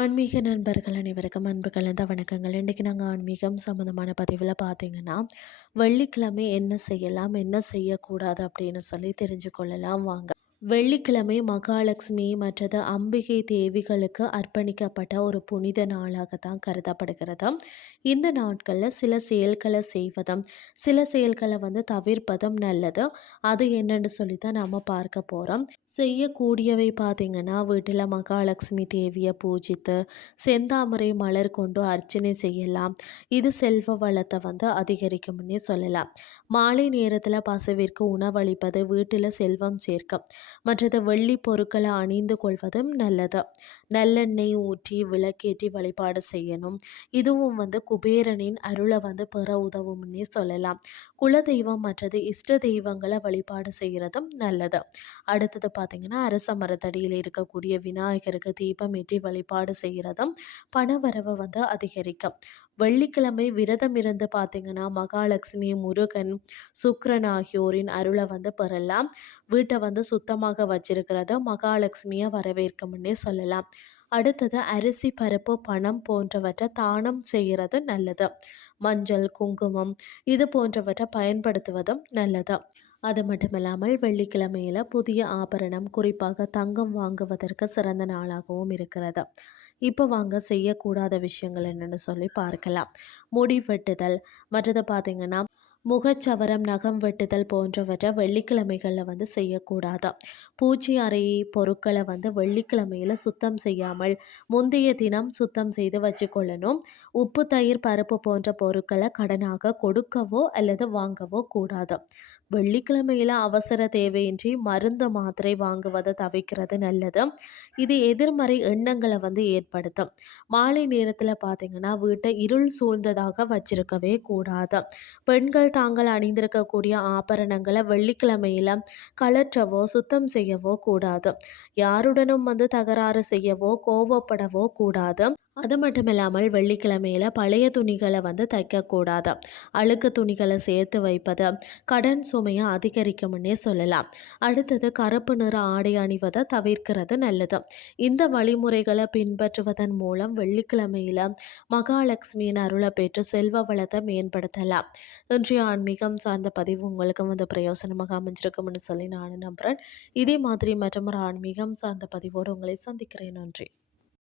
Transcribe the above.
ஆன்மீக நண்பர்கள் அனைவருக்கும் அன்பு கலந்த வணக்கங்கள். இன்றைக்கி நாங்கள் ஆன்மீகம் சம்மந்தமான பதிவில் பார்த்தீங்கன்னா, வெள்ளிக்கிழமை என்ன செய்யலாம், என்ன செய்யக்கூடாது அப்படின்னு சொல்லி தெரிஞ்சு கொள்ளலாம் வாங்க. வெள்ளிக்கிழமை மகாலட்சுமி மற்றது அம்பிகை தேவிகளுக்கு அர்ப்பணிக்கப்பட்ட ஒரு புனித நாளாக தான் கருதப்படுகிறது. இந்த நாட்களில் சில செயல்களை செய்வதும் சில செயல்களை தவிர்ப்பதும் நல்லது. அது என்னன்னு சொல்லி தான் நாம் பார்க்க போகிறோம். செய்யக்கூடியவை பார்த்திங்கன்னா, வீட்டில் மகாலட்சுமி தேவியை பூஜித்து செந்தாமரை மலர் கொண்டு அர்ச்சனை செய்யலாம். இது செல்வ வளத்தை அதிகரிக்கும்னே சொல்லலாம். மாலை நேரத்தில் பசுவிற்கு உணவளிப்பது வீட்டில் செல்வம் சேர்க்கும். மற்றது வெள்ளி பொருட்களை அணிந்து கொள்வதும் நல்லது. நல்லெண்ணெய் ஊற்றி விளக்கேற்றி வழிபாடு செய்யணும். இதுவும் குபேரனின் அருளை பெற உதவும்னே சொல்லலாம். குலதெய்வம் மற்றது இஷ்ட தெய்வங்களை வழிபாடு செய்கிறதும் நல்லது. அடுத்தது பார்த்திங்கன்னா, அரச மரத்தடியில் இருக்கக்கூடிய விநாயகருக்கு தீபம் ஏற்றி வழிபாடு செய்கிறதும் பணவரவை அதிகரிக்கும். வெள்ளிக்கிழமை விரதம் இருந்து பார்த்திங்கன்னா, மகாலட்சுமி, முருகன், சுக்கிரன் ஆகியோரின் அருளை பெறலாம். வீட்டை சுத்தமாக வச்சிருக்கிறத மகாலட்சுமியை வரவேற்கும்னே சொல்லலாம். அடுத்தது அரிசி, பருப்பு, பணம் போன்றவற்றை தானம் செய்கிறது நல்லது. மஞ்சள், குங்குமம் இது போன்றவற்றை பயன்படுத்துவதும் நல்லது. அது மட்டுமில்லாமல் வெள்ளிக்கிழமையில் புதிய ஆபரணம், குறிப்பாக தங்கம் வாங்குவதற்கு சிறந்த நாளாகவும் இருக்கிறது. இப்போ வாங்க செய்யக்கூடாத விஷயங்கள் என்னென்னு சொல்லி பார்க்கலாம். முடி வெட்டுதல், மற்றது பார்த்திங்கன்னா முகச்சவரம், நகம் வெட்டுதல் போன்றவற்றை வெள்ளிக்கிழமைகளில் செய்யக்கூடாது. பூச்சி அறை பொருட்களை வெள்ளிக்கிழமையில் சுத்தம் செய்யாமல் முந்தைய தினம் சுத்தம் செய்து வச்சுக்கொள்ளணும். உப்பு, தயிர், பருப்பு போன்ற பொருட்களை கடனாக கொடுக்கவோ அல்லது வாங்கவோ கூடாது. வெள்ளிக்கிழமையில் அவசர தேவையின்றி மருந்து மாத்திரை வாங்குவதை தவிர்க்கிறது நல்லது. இது எதிர்மறை எண்ணங்களை ஏற்படுத்தும். மாலை நேரத்தில் பார்த்திங்கன்னா, வீட்டை இருள் சூழ்ந்ததாக வச்சிருக்கவே கூடாது. பெண்கள் தாங்கள் அணிந்திருக்கக்கூடிய ஆபரணங்களை வெள்ளிக்கிழமையில் கலற்றவோ சுத்தம் செய்யவோ கூடாது. யாருடனும் தகராறு செய்யவோ கோவப்படவோ கூடாது. அது மட்டும் இல்லாமல் வெள்ளிக்கிழமையில் பழைய துணிகளை தைக்கக்கூடாது. அழுக்கு துணிகளை சேர்த்து வைப்பது கடன் சுமையை அதிகரிக்கும்னே சொல்லலாம். அடுத்தது கருப்பு நிற ஆடை அணிவதை தவிர்க்கிறது நல்லது. இந்த வழிமுறைகளை பின்பற்றுவதன் மூலம் வெள்ளிக்கிழமையில் மகாலட்சுமியின் அருளை பெற்று செல்வ வளத்தை மேம்படுத்தலாம். இன்றைய ஆன்மீகம் சார்ந்த பதிவு உங்களுக்கு பிரயோசனமாக அமைஞ்சிருக்கும்னு சொல்லி நான் நம்புகிறேன். இதே மாதிரி மற்றும் ஒரு ஆன்மீகம் சார்ந்த பதிவோடு உங்களை சந்திக்கிறேன். நன்றி.